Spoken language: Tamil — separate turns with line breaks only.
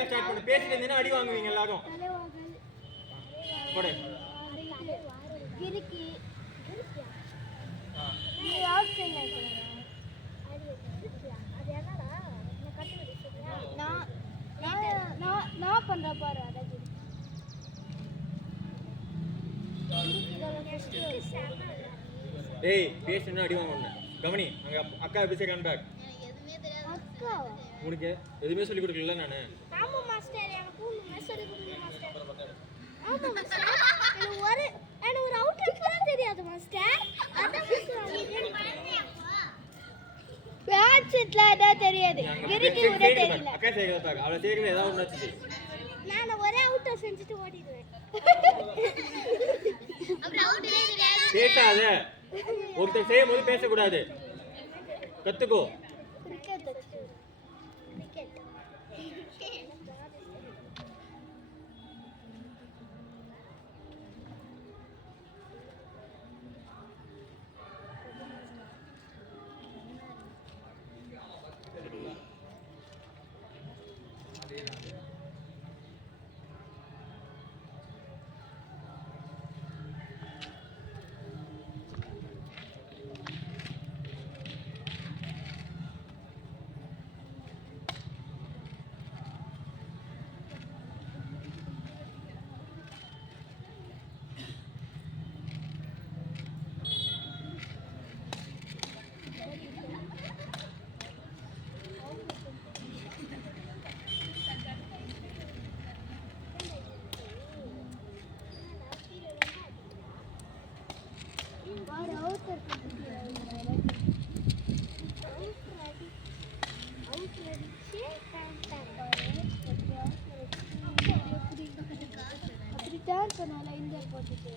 வேகமா ஸ்டார்ட் பண்ணு பேசிட்டு இருந்தீங்கன்னா அடி வாங்குவீங்க எல்லாரும். போடு.
நான் பண்ற பாரு அத
டேய் பேசினா அடி வாங்கணும் கவனி அங்க அக்கா எப்படி செகண்ட் பேக்
அக்கா
உனக்கு எதுவுமே சொல்லி கொடுக்கல நானு?
ஆமா மாஸ்டர் எனக்கு ஒண்ணுமே சொல்லி கொடுங்க மாஸ்டர் ஆமா மாஸ்டர் எனக்கு ஒரு எனக்கு ஒரு அவுட் தெரியாது மாஸ்டர் அதான் அதான் தெரியாது.
சரி,
கூட தெரியல.
அக்கா அவளை ஏதாவது
நான் ஒரே அவுட்டை செஞ்சுட்டு ஓடிடுவேன்.
பேசாத. ஒருத்தர் செய்யும் போது பேசக்கூடாது. கத்துக்கோ.
We get the Cricket. Cricket. Cricket. लहानपणाला Inder पोटीचे